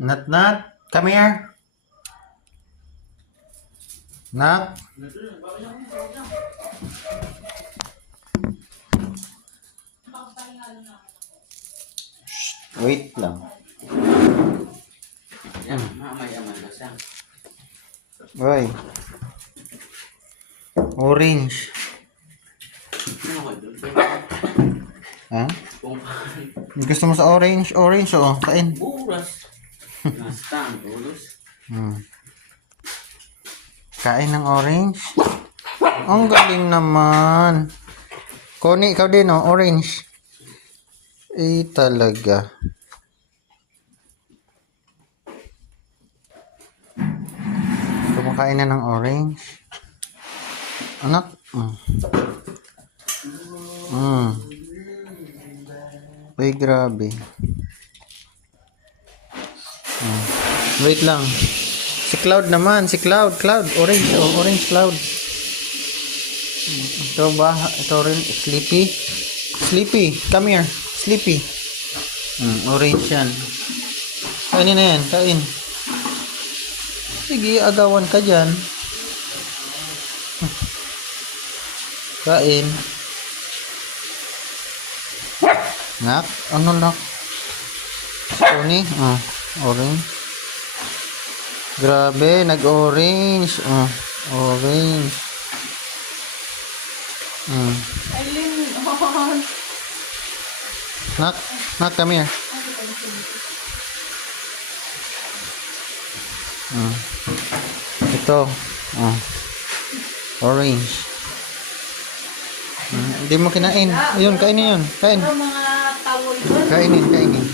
Nat, come here. Nat. Shh, wait lang. Yan, mamaya malasang. Hoy. Orange. Ano ko doon? Ha? Kung Gusto mo sa orange? Orange, oo. Kain. buras. Nasta ang buras. Kain ng orange. Ang galing naman. Connie, ikaw din, oh. Orange. Talaga. Kumakain na ng orange. Anak. Uy, grabe. Wait lang. Si Cloud naman. Si Cloud. Cloud. Orange. Oh, orange Cloud. Ito ba? Ito rin. Sleepy. Sleepy. Come here. Sleepy. Orange yan. Kainin na yan. Kain. Sige, agawan ka dyan. Kain. Nak? Ano nak? Tony? Orange. Grabe, nag-orange. Orange. Nak, come here. Ito. Orange. Hindi mo kinain. Ayun, kainin yun. Kain. Mga tawol ko. Kainin.